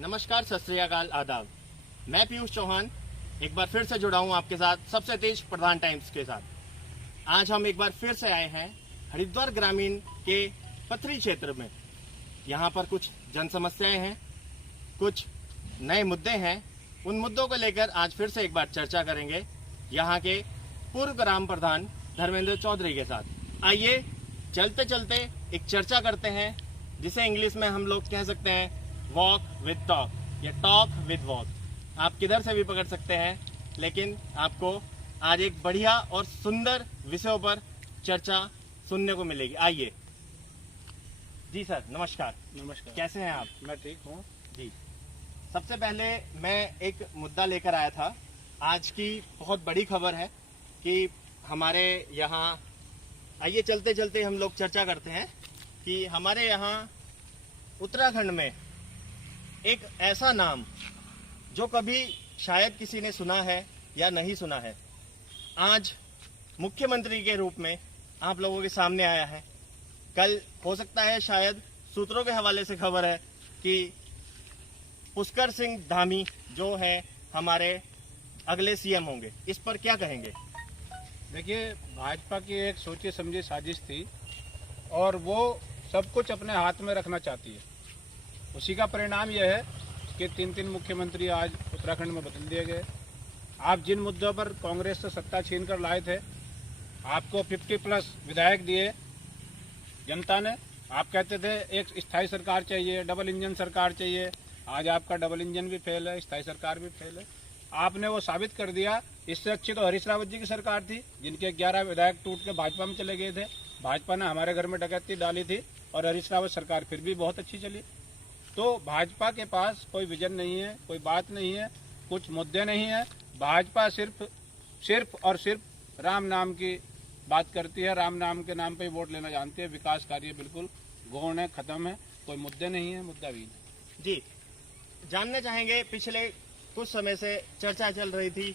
नमस्कार, सत श्री अकाल, आदाब। मैं पीयूष चौहान एक बार फिर से जुड़ा हूं आपके साथ सबसे तेज प्रधान टाइम्स के साथ। आज हम एक बार फिर से आए हैं हरिद्वार ग्रामीण के पथरी क्षेत्र में। यहां पर कुछ जन समस्याएं हैं, कुछ नए मुद्दे हैं। उन मुद्दों को लेकर आज फिर से एक बार चर्चा करेंगे यहां के पूर्व ग्राम प्रधान धर्मेंद्र चौधरी के साथ। आइए चलते चलते एक चर्चा करते हैं जिसे इंग्लिश में हम लोग कह सकते हैं वॉक विद टॉक या टॉक विद वॉक। आप किधर से भी पकड़ सकते हैं, लेकिन आपको आज एक बढ़िया और सुंदर विषयों पर चर्चा सुनने को मिलेगी। आइए जी सर, नमस्कार। नमस्कार। कैसे हैं आप? मैं ठीक हूँ जी। सबसे पहले मैं एक मुद्दा लेकर आया था। आज की बहुत बड़ी खबर है कि हमारे यहाँ, आइए चलते चलते हम लोग चर्चा करते हैं कि हमारे यहाँ उत्तराखंड में एक ऐसा नाम जो कभी शायद किसी ने सुना है या नहीं सुना है, आज मुख्यमंत्री के रूप में आप लोगों के सामने आया है। कल हो सकता है, शायद सूत्रों के हवाले से खबर है कि पुष्कर सिंह धामी जो है हमारे अगले सीएम होंगे। इस पर क्या कहेंगे? देखिए, भाजपा की एक सोची समझी साजिश थी और वो सब कुछ अपने हाथ में रखना चाहती है। उसी का परिणाम यह है कि तीन मुख्यमंत्री आज उत्तराखंड में बदल दिए गए। आप जिन मुद्दों पर कांग्रेस से सत्ता छीन कर लाए थे, आपको 50+ विधायक दिए जनता ने। आप कहते थे एक स्थायी सरकार चाहिए, डबल इंजन सरकार चाहिए। आज आपका डबल इंजन भी फेल है, स्थायी सरकार भी फेल है। आपने वो साबित कर दिया। इससे अच्छी तो हरीश रावत जी की सरकार थी, जिनके 11 विधायक टूट के भाजपा में चले गए थे। भाजपा ने हमारे घर में डकैती डाली थी और हरीश रावत सरकार फिर भी बहुत अच्छी चली। तो भाजपा के पास कोई विजन नहीं है, कोई बात नहीं है, कुछ मुद्दे नहीं है। भाजपा सिर्फ और सिर्फ राम नाम की बात करती है, राम नाम के नाम पे ही वोट लेना जानती है। विकास कार्य बिल्कुल गौण है, खत्म है, कोई मुद्दे नहीं है, मुद्दा भी नहीं। जी, जानना चाहेंगे, पिछले कुछ समय से चर्चा चल रही थी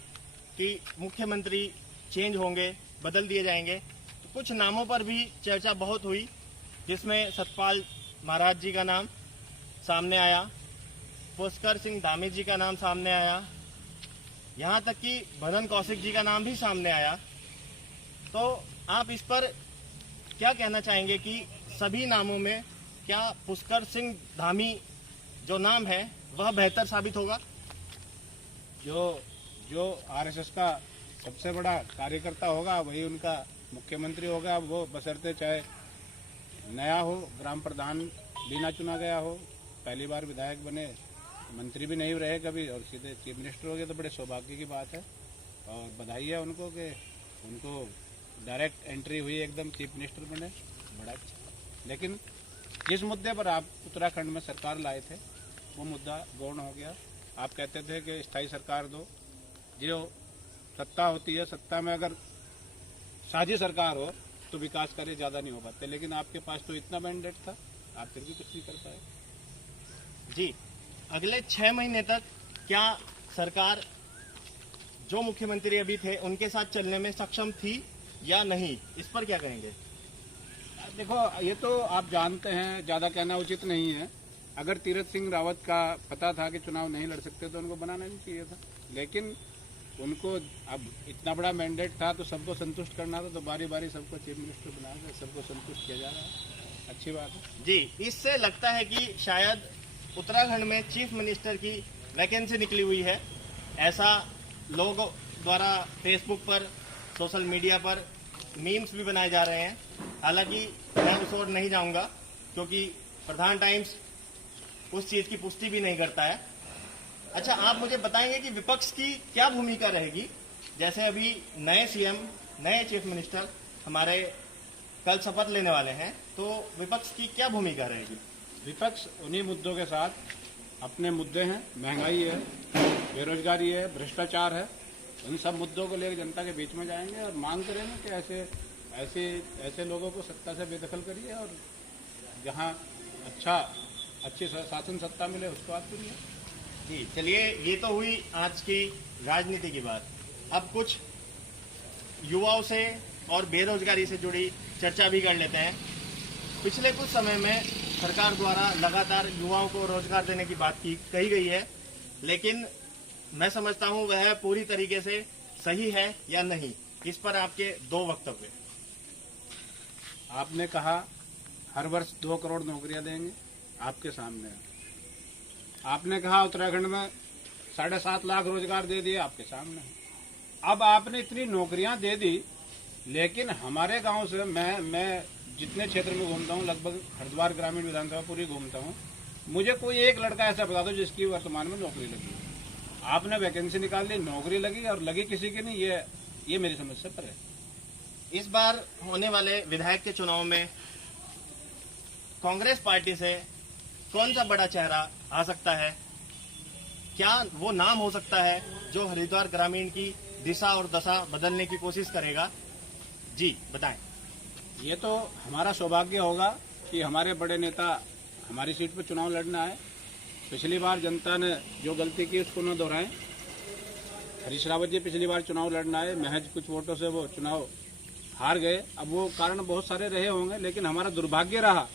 कि मुख्यमंत्री चेंज होंगे, बदल दिए जाएंगे। तो कुछ नामों पर भी चर्चा बहुत हुई, जिसमें सतपाल महाराज जी का नाम सामने आया, पुष्कर सिंह धामी जी का नाम सामने आया, यहाँ तक कि भदन कौशिक जी का नाम भी सामने आया। तो आप इस पर क्या कहना चाहेंगे कि सभी नामों में क्या पुष्कर सिंह धामी जो नाम है वह बेहतर साबित होगा? जो आरएसएस का सबसे बड़ा कार्यकर्ता होगा वही उनका मुख्यमंत्री होगा। वो बशर्ते चाहे नया हो, ग्राम प्रधान बिना चुना गया हो, पहली बार विधायक बने, मंत्री भी नहीं रहे कभी और सीधे चीफ मिनिस्टर हो गए, तो बड़े सौभाग्य की बात है और बधाई है उनको कि उनको डायरेक्ट एंट्री हुई, एकदम चीफ मिनिस्टर बने, बड़ा अच्छा। लेकिन जिस मुद्दे पर आप उत्तराखंड में सरकार लाए थे वो मुद्दा गौण हो गया। आप कहते थे कि स्थायी सरकार दो। जो सत्ता होती है, सत्ता में अगर साझी सरकार हो तो विकास कार्य ज़्यादा नहीं हो पाते, लेकिन आपके पास तो इतना मैंडेट था, आप फिर भी कुछ नहीं कर पाए। जी, अगले 6 महीने तक क्या सरकार जो मुख्यमंत्री अभी थे उनके साथ चलने में सक्षम थी या नहीं? इस पर क्या कहेंगे? देखो, ये तो आप जानते हैं, ज़्यादा कहना उचित नहीं है। अगर तीरथ सिंह रावत का पता था कि चुनाव नहीं लड़ सकते तो उनको बनाना नहीं चाहिए था, लेकिन उनको अब इतना बड़ा मैंडेट था तो सबको संतुष्ट करना था, तो बारी बारी सबको चीफ मिनिस्टर बनाया, सबको संतुष्ट किया जा रहा है। अच्छी बात है। जी, इससे लगता है कि शायद उत्तराखंड में चीफ मिनिस्टर की वैकेंसी निकली हुई है, ऐसा लोगों द्वारा फेसबुक पर, सोशल मीडिया पर मीम्स भी बनाए जा रहे हैं। हालांकि मैं उस ओर नहीं जाऊंगा क्योंकि प्रधान टाइम्स उस चीज की पुष्टि भी नहीं करता है। अच्छा, आप मुझे बताएंगे कि विपक्ष की क्या भूमिका रहेगी? जैसे अभी नए सीएम, नए चीफ मिनिस्टर हमारे कल शपथ लेने वाले हैं, तो विपक्ष की क्या भूमिका रहेगी? विपक्ष उन्हीं मुद्दों के साथ, अपने मुद्दे हैं, महंगाई है, बेरोजगारी है, भ्रष्टाचार है, उन सब मुद्दों को लेकर जनता के बीच में जाएंगे और मांग करेंगे कि ऐसे लोगों को सत्ता से बेदखल करिए और जहां अच्छी शासन सत्ता मिले उसको आप चुनिए। जी, चलिए, ये तो हुई आज की राजनीति की बात। अब कुछ युवाओं से और बेरोजगारी से जुड़ी चर्चा भी कर लेते हैं। पिछले कुछ समय में सरकार द्वारा लगातार युवाओं को रोजगार देने की बात कही गई है, लेकिन मैं समझता हूं वह पूरी तरीके से सही है या नहीं। इस पर आपके दो वक्तव्य। आपने कहा हर वर्ष 2 करोड़ नौकरियां देंगे, आपके सामने है। आपने कहा उत्तराखंड में 7.5 लाख रोजगार दे दिए, आपके सामने है। अब आपने इतनी नौकरियां दे दी, लेकिन हमारे गांव से मैं जितने क्षेत्र में घूमता हूं, लगभग हरिद्वार ग्रामीण विधानसभा पूरी घूमता हूं, मुझे कोई एक लड़का ऐसा बता दो जिसकी वर्तमान में नौकरी लगी। आपने वैकेंसी निकाल ली, नौकरी लगी और लगी किसी की नहीं, ये मेरी समस्या पर है। इस बार होने वाले विधायक के चुनाव में कांग्रेस पार्टी से कौन सा बड़ा चेहरा आ सकता है? क्या वो नाम हो सकता है जो हरिद्वार ग्रामीण की दिशा और दशा बदलने की कोशिश करेगा? जी बताएं। ये तो हमारा सौभाग्य होगा कि हमारे बड़े नेता हमारी सीट पर चुनाव लड़ना है। पिछली बार जनता ने जो गलती की उसको न दोहराएं। हरीश रावत जी पिछली बार चुनाव लड़ना है, महज कुछ वोटों से वो चुनाव हार गए। अब वो कारण बहुत सारे रहे होंगे, लेकिन हमारा दुर्भाग्य रहा,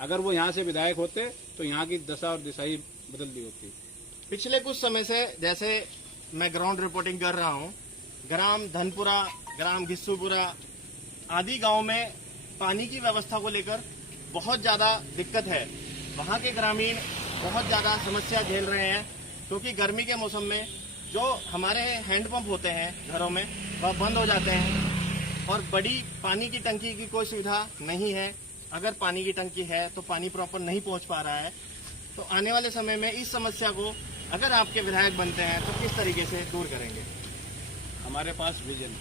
अगर वो यहाँ से विधायक होते तो यहाँ की दशा और दिशा ही बदल दी होती। पिछले कुछ समय से जैसे मैं ग्राउंड रिपोर्टिंग कर रहा हूँ, ग्राम धनपुरा, ग्राम घिस्सूपुरा आदि गांव में पानी की व्यवस्था को लेकर बहुत ज़्यादा दिक्कत है। वहाँ के ग्रामीण बहुत ज़्यादा समस्या झेल रहे हैं, क्योंकि गर्मी के मौसम में जो हमारे हैंडपंप होते हैं घरों में वह बंद हो जाते हैं और बड़ी पानी की टंकी की कोई सुविधा नहीं है। अगर पानी की टंकी है तो पानी प्रॉपर नहीं पहुंच पा रहा है। तो आने वाले समय में इस समस्या को अगर आपके विधायक बनते हैं तो किस तरीके से दूर करेंगे? हमारे पास विजन,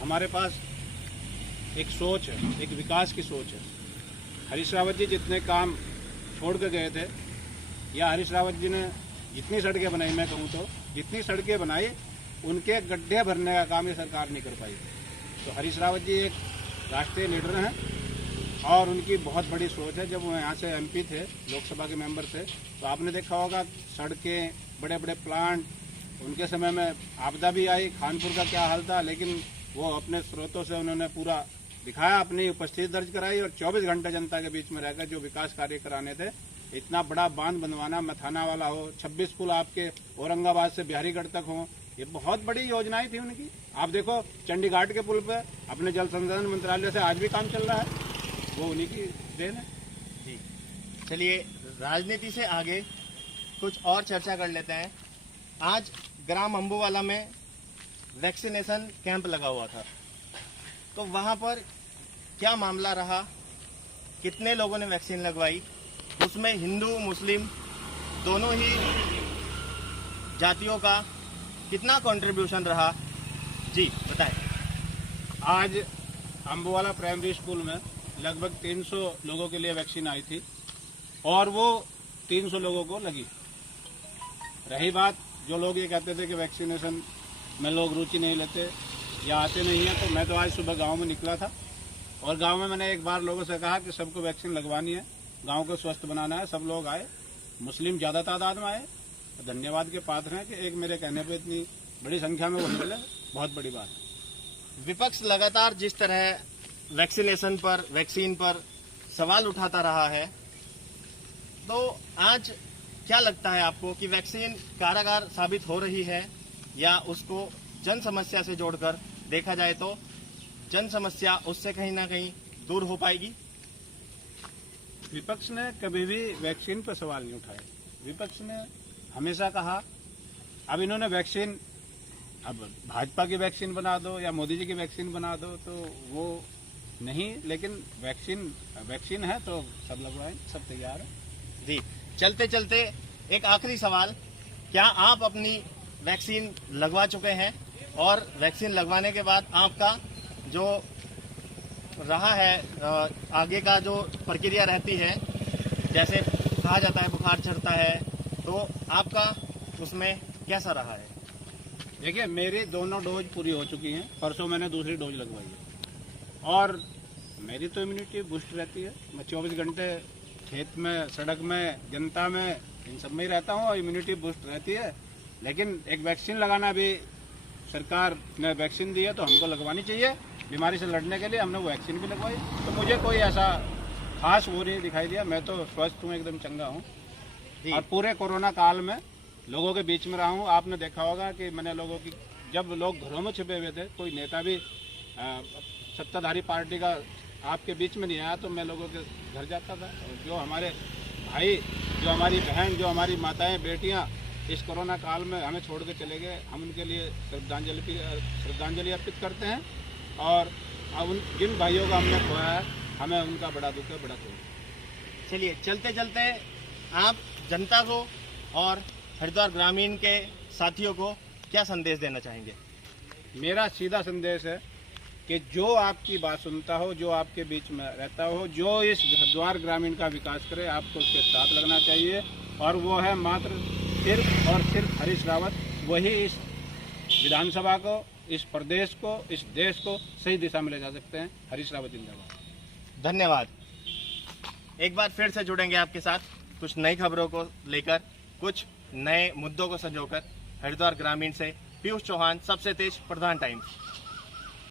हमारे पास एक सोच है, एक विकास की सोच है। हरीश रावत जी जितने काम छोड़ के गए थे, या हरीश रावत जी ने जितनी सड़कें बनाई, मैं कहूँ तो जितनी सड़कें बनाई, उनके गड्ढे भरने का काम ये सरकार नहीं कर पाई। तो हरीश रावत जी एक राष्ट्रीय लीडर हैं और उनकी बहुत बड़ी सोच है। जब वो यहाँ से एमपी थे, लोकसभा के मेंबर थे, तो आपने देखा होगा सड़कें, बड़े बड़े प्लांट, उनके समय में आपदा भी आई, खानपुर का क्या हाल था, लेकिन वो अपने स्रोतों से उन्होंने पूरा दिखाया, अपनी उपस्थिति दर्ज कराई और 24 घंटे जनता के बीच में रहकर जो विकास कार्य कराने थे, इतना बड़ा बांध बनवाना, मथाना वाला हो, 26 पुल आपके औरंगाबाद से बिहारीगढ़ तक हो, ये बहुत बड़ी योजनाएं थी उनकी। आप देखो चंडीघाट के पुल पे अपने जल संसाधन मंत्रालय से आज भी काम चल रहा है, वो उन्हीं की देन है। जी चलिए, राजनीति से आगे कुछ और चर्चा कर लेते हैं। आज ग्राम अम्बुवाला में वैक्सीनेशन कैंप लगा हुआ था, तो वहां पर क्या मामला रहा, कितने लोगों ने वैक्सीन लगवाई, उसमें हिंदू मुस्लिम दोनों ही जातियों का कितना कंट्रीब्यूशन रहा? जी बताएं। आज अम्बुवाला प्राइमरी स्कूल में लगभग 300 लोगों के लिए वैक्सीन आई थी और वो 300 लोगों को लगी। रही बात, जो लोग ये कहते थे कि वैक्सीनेशन में लोग रुचि नहीं लेते या आते नहीं हैं, तो मैं तो आज सुबह गांव में निकला था और गांव में मैंने एक बार लोगों से कहा कि सबको वैक्सीन लगवानी है, गांव को स्वस्थ बनाना है। सब लोग आए, मुस्लिम ज़्यादा तादाद में आए, तो धन्यवाद के पात्र हैं कि एक मेरे कहने पे इतनी बड़ी संख्या में वो निकले, बहुत बड़ी बात है। विपक्ष लगातार जिस तरह वैक्सीनेशन पर, वैक्सीन पर सवाल उठाता रहा है, तो आज क्या लगता है आपको कि वैक्सीन कारगर साबित हो रही है या उसको जन समस्या से जोड़कर देखा जाए तो जन समस्या उससे कहीं ना कहीं दूर हो पाएगी? विपक्ष ने कभी भी वैक्सीन पर सवाल नहीं उठाए। विपक्ष ने हमेशा कहा, अब इन्होंने वैक्सीन, अब भाजपा की वैक्सीन बना दो या मोदी जी की वैक्सीन बना दो, तो वो नहीं, लेकिन वैक्सीन है तो सब लगवाएं, सब तैयार है। जी चलते चलते एक आखिरी सवाल, क्या आप अपनी वैक्सीन लगवा चुके हैं और वैक्सीन लगवाने के बाद आपका जो रहा है आगे का जो प्रक्रिया रहती है, जैसे कहा जाता है बुखार चढ़ता है, तो आपका उसमें कैसा रहा है? देखिए, मेरी दोनों डोज पूरी हो चुकी हैं, परसों मैंने दूसरी डोज लगवाई है और मेरी तो इम्यूनिटी बूस्ट रहती है। मैं 24 घंटे खेत में, सड़क में, जनता में, इन सब में ही रहता हूँ और इम्यूनिटी बूस्ट रहती है। लेकिन एक वैक्सीन लगाना भी, सरकार ने वैक्सीन दी है तो हमको लगवानी चाहिए। बीमारी से लड़ने के लिए हमने वो वैक्सीन भी लगवाई, तो मुझे कोई ऐसा खास वो नहीं दिखाई दिया। मैं तो स्वस्थ हूँ, एकदम चंगा हूँ। जी। और पूरे कोरोना काल में लोगों के बीच में रहा हूँ। आपने देखा होगा कि मैंने लोगों की, जब लोग घरों में छिपे हुए थे, कोई नेता भी सत्ताधारी पार्टी का आपके बीच में नहीं आया, तो मैं लोगों के घर जाता था। और जो हमारे भाई, जो हमारी बहन, जो हमारी माताएं, बेटियां इस कोरोना काल में हमें छोड़ के चले गए, हम उनके लिए श्रद्धांजलि अर्पित करते हैं। और अब जिन भाइयों का हमने खोया है, हमें उनका बड़ा दुख है, बड़ा दुख है। चलिए, चलते चलते आप जनता को और हरिद्वार ग्रामीण के साथियों को क्या संदेश देना चाहेंगे? मेरा सीधा संदेश है कि जो आपकी बात सुनता हो, जो आपके बीच में रहता हो, जो इस हरिद्वार ग्रामीण का विकास करे, आपको उसके साथ लगना चाहिए। और वो है मात्र सिर्फ और सिर्फ हरीश रावत। वही इस विधानसभा को, इस प्रदेश को, इस देश को सही दिशा में ले जा सकते हैं। हरीश रावत जिंदाबाद। धन्यवाद। एक बार फिर से जुड़ेंगे आपके साथ कुछ नई खबरों को लेकर, कुछ नए मुद्दों को संजोकर। हरिद्वार ग्रामीण से पीयूष चौहान, सबसे तेज प्रधान टाइम्स।